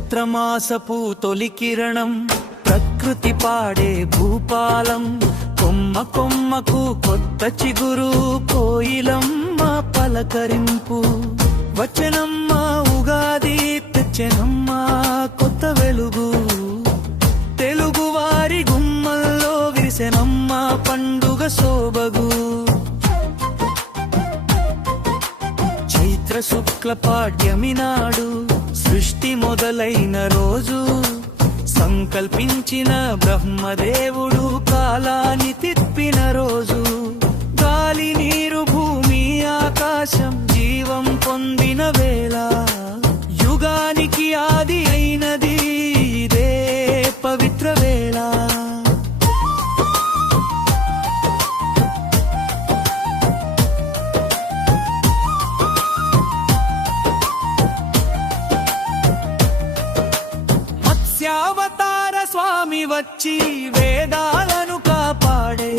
చైత్రమాసపు తొలి కిరణం ప్రకృతి పాడే భూపాలం కొమ్మ కొమ్మకు కొత్త చిగురు కోయిలమ్మ పలకరింపు వచ్చనమ్మ ఉగాది తెచ్చెనమ్మ కొత్త వెలుగు తెలుగువారి గుమ్మల్లో విరిసెనమ్మ పండుగ శోభగు చైత్ర శుక్ల పాడ్యమి నాడు సృష్టి మొదలైన రోజు సంకల్పించిన బ్రహ్మదేవుడు కాలాన్ని తిప్పిన రోజు గాలి నీరు భూమి ఆకాశం జీవం పొందిన వేళ యుగానికి ఆది అయినది ఇదే పవిత్ర వేళ మత్స్యావతార స్వామి వచ్చి వేదాలను కాపాడే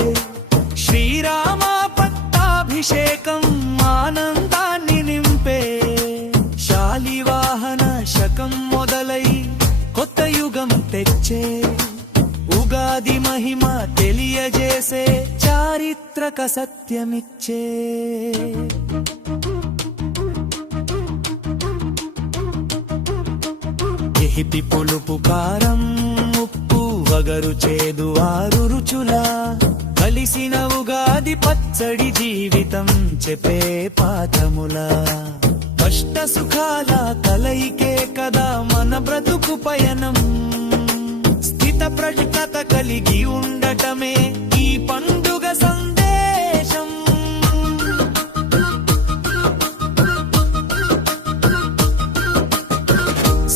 శ్రీరామ పట్టాభిషేకం ఆనందాన్ని నింపే శాలివాహన శకం మొదలై కొత్త యుగం తెచ్చే ఉగాది మహిమ తెలియజేసే చారిత్రక సత్యమిచ్చే ఎహితి పులుపు కారం ఉప్పు వగరు చేదు ఆరు రుచులా కలిసిన ఉగాది పచ్చడి జీవితం చెప్పే పాఠములా కష్ట సుఖాల కలయికే కదా మన బ్రతుకు పయనం స్థిత ప్రజ్ఞత కలిగి ఉండటమే ఈ పండుగ సందేశం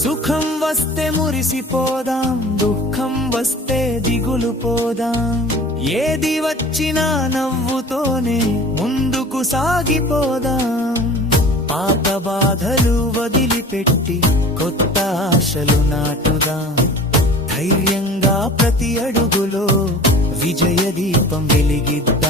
సుఖం వస్తే మురిసిపోదాం దుఃఖం వస్తే దిగులు పోదాం ఏది వచ్చినా నవ్వుతోనే ముందుకు సాగిపోదాం పాత బాధలు వదిలిపెట్టి కొత్త ఆశలు నాటుదాం ధైర్యంగా ప్రతి అడుగులో విజయ దీపం వెలిగిద్దాం